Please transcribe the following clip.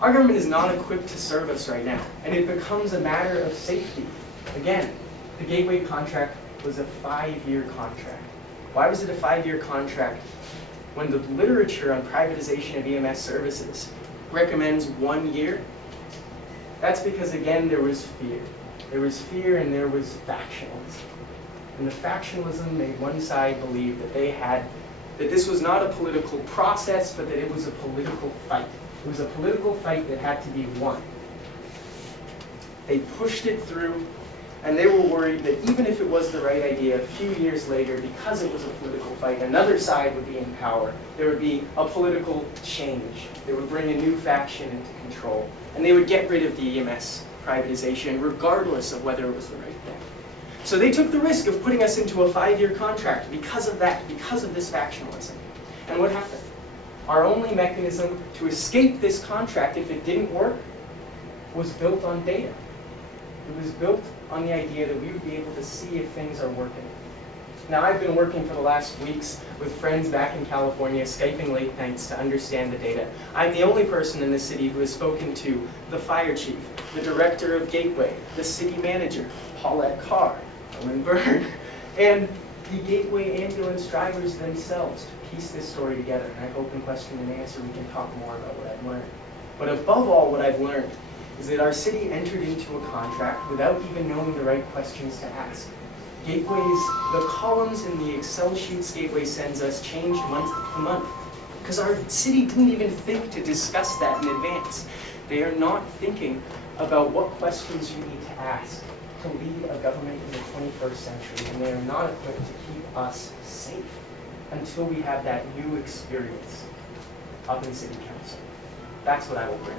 Our government is not equipped to serve us right now, and it becomes a matter of safety. Again, the Gateway contract was a 5-year contract. Why was it a 5-year contract when the literature on privatization of EMS services recommends 1 year? That's because, again, there was fear. There was fear and there was factionalism. And the factionalism made one side believe that that this was not a political process, but that it was a political fight. It was a political fight that had to be won. They pushed it through, and they were worried that even if it was the right idea, a few years later, because it was a political fight, another side would be in power. There would be a political change. They would bring a new faction into control, and they would get rid of the EMS privatization, regardless of whether it was the right thing. So they took the risk of putting us into a 5-year contract because of that, because of this factionalism. And what happened? Our only mechanism to escape this contract, if it didn't work, was built on data. It was built on the idea that we would be able to see if things are working. Now, I've been working for the last weeks with friends back in California, Skyping late nights to understand the data. I'm the only person in the city who has spoken to the fire chief, the director of Gateway, the city manager, Paulette Carr, Ellen Byrne, and the Gateway ambulance drivers themselves to piece this story together. And I hope in question and answer we can talk more about what I've learned. But above all, what I've learned is that our city entered into a contract without even knowing the right questions to ask. The columns in the Excel sheets Gateway sends us changed month to month because our city didn't even think to discuss that in advance. They are not thinking about what questions you need to ask to lead a government in the 21st century, and they are not equipped to keep us safe until we have that new experience up in City Council. That's what I will bring.